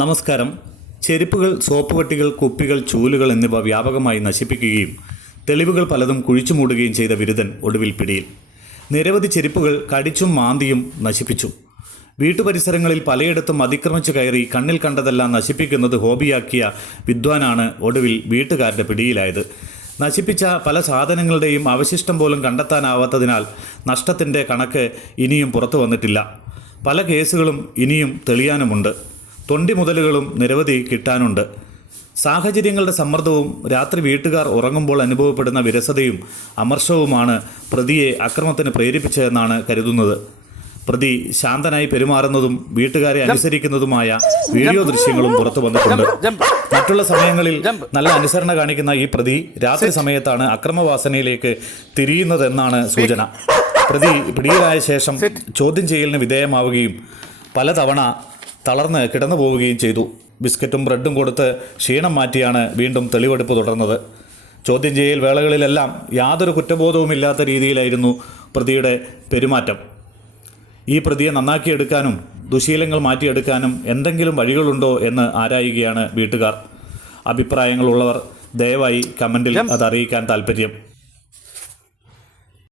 നമസ്കാരം. ചെരുപ്പുകൾ, സോപ്പുകട്ടികൾ, കുപ്പികൾ, ചൂലുകൾ എന്നിവ വ്യാപകമായി നശിപ്പിക്കുകയും തെളിവുകൾ പലതും കുഴിച്ചുമൂടുകയും ചെയ്ത വിരുദ്ധൻ ഒടുവിൽ പിടിയിൽ. നിരവധി ചെരുപ്പുകൾ കടിച്ചും മാന്തിയും നശിപ്പിച്ചു. വീട്ടുപരിസരങ്ങളിൽ പലയിടത്തും അതിക്രമിച്ചു കയറി കണ്ണിൽ കണ്ടതെല്ലാം നശിപ്പിക്കുന്നത് ഹോബിയാക്കിയ വിദ്വാനാണ് ഒടുവിൽ വീട്ടുകാരുടെ പിടിയിലായത്. നശിപ്പിച്ച പല സാധനങ്ങളുടെയും അവശിഷ്ടം പോലും കണ്ടെത്താനാവാത്തതിനാൽ നഷ്ടത്തിൻ്റെ കണക്ക് ഇനിയും പുറത്തു വന്നിട്ടില്ല. പല കേസുകളും ഇനിയും തെളിയാനുമുണ്ട്. തൊണ്ടി മുതലുകളും നിരവധി കിട്ടാനുണ്ട്. സാഹചര്യങ്ങളുടെ സമ്മർദ്ദവും രാത്രി വീട്ടുകാർ ഉറങ്ങുമ്പോൾ അനുഭവപ്പെടുന്ന വിരസതയും അമർഷവുമാണ് പ്രതിയെ അക്രമത്തിന് പ്രേരിപ്പിച്ചതെന്നാണ് കരുതുന്നത്. പ്രതി ശാന്തനായി പെരുമാറുന്നതും വീട്ടുകാരെ അനുസരിക്കുന്നതുമായ വീഡിയോ ദൃശ്യങ്ങളും പുറത്തു വന്നിട്ടുണ്ട്. മറ്റുള്ള സമയങ്ങളിൽ നല്ല അനുസരണ കാണിക്കുന്ന ഈ പ്രതി രാത്രി സമയത്താണ് അക്രമവാസനയിലേക്ക് തിരിയുന്നതെന്നാണ് സൂചന. പ്രതി പിടിയിലായ ശേഷം ചോദ്യം ചെയ്യലിന് വിധേയമാവുകയും പലതവണ തളർന്ന് കിടന്നു പോവുകയും ചെയ്തു. ബിസ്ക്കറ്റും ബ്രെഡും കൊടുത്ത് ക്ഷീണം മാറ്റിയാണ് വീണ്ടും തെളിവെടുപ്പ് തുടർന്നത്. ചോദ്യം ചെയ്യൽ വേളകളിലെല്ലാം യാതൊരു കുറ്റബോധവുമില്ലാത്ത രീതിയിലായിരുന്നു പ്രതിയുടെ പെരുമാറ്റം. ഈ പ്രതിയെ നന്നാക്കിയെടുക്കാനും ദുശീലങ്ങൾ മാറ്റിയെടുക്കാനും എന്തെങ്കിലും വഴികളുണ്ടോ എന്ന് ആരായുകയാണ് വീട്ടുകാർ. അഭിപ്രായങ്ങളുള്ളവർ ദയവായി കമൻറ്റിൽ അത് അറിയിക്കാൻ താൽപ്പര്യം.